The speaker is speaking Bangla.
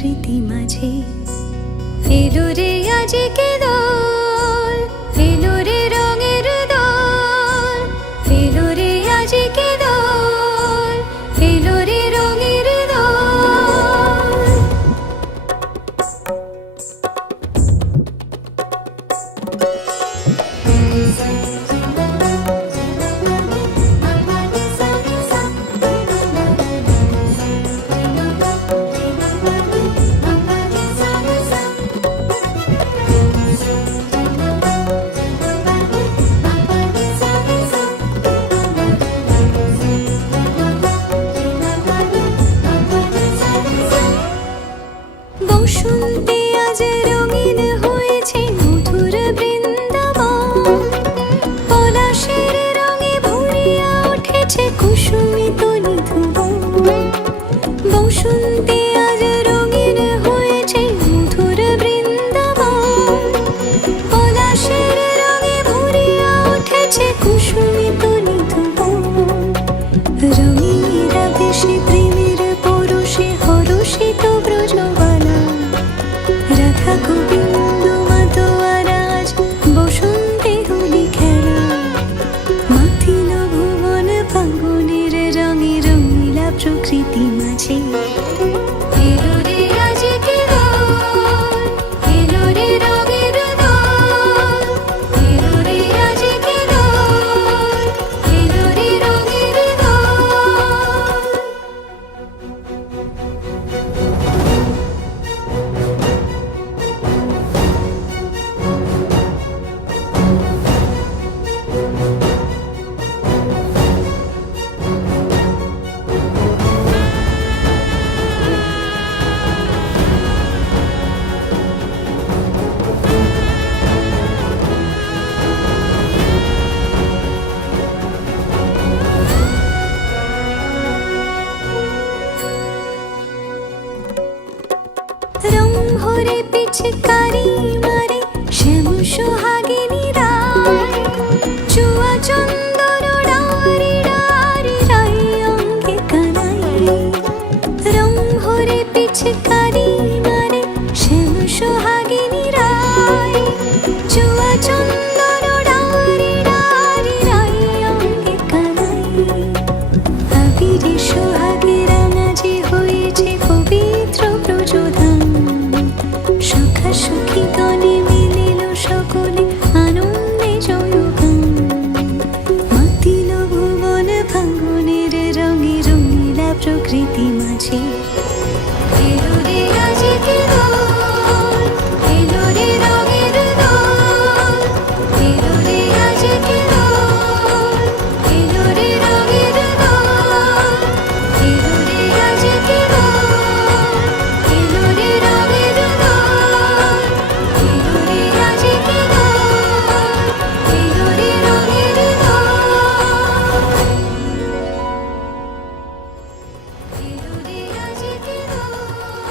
প্রকৃতি মাঝে। এলো রে আজকে দোল, এলো রে রঙের দোল, এলো রে আজকে দোল, এলো রে রঙের দোল। বসন্তে আজ রঙিন হয়েছে মধুর বৃন্দাবন, পলাশের রঙে ভরিয়া উঠেছে কুসুমিত নিধুবন। বসন্তে আজ রঙিন হয়েছে মধুর বৃন্দাবন, পলাশের রঙে ভরিয়া উঠেছে কুসুমিত নিধুবন। রঙিনীরা বেশি প্রেমের পরশে হরষিত ব্রজবালা, রাধা গোবিন্দ মাতোয়ারাজ বসন্তে হোলি খেলা। মাথিল ভুবন ফাল্গুনের রঙে রঙিলা প্রকৃতি মাঝে। এলো রে আজকে দোল, এলো রে রঙের দোল, এলো রে আজকে দোল, এলো রে রঙের দোল। রং ভরে পিচকারি মারে শ্যাম সোহাগিনী রায়, চুয়া চন্দন ডারি ডারি রাই অঙ্গে কানাই। রং ভরে পিচকারি মারে শ্যাম সোহাগিনী রায়, চুয়া চন্দন ডারি ডারি রাই অঙ্গে কানাই। আবিরে সোহাগে রাঙাজি হয়েছে পবিত্র ব্রজধাম, সখা সখী গণে মিলিল সকলে আনন্দে জয়গান। মাতিল ভুবন ফাল্গুনের রঙে রঙিলা প্রকৃতি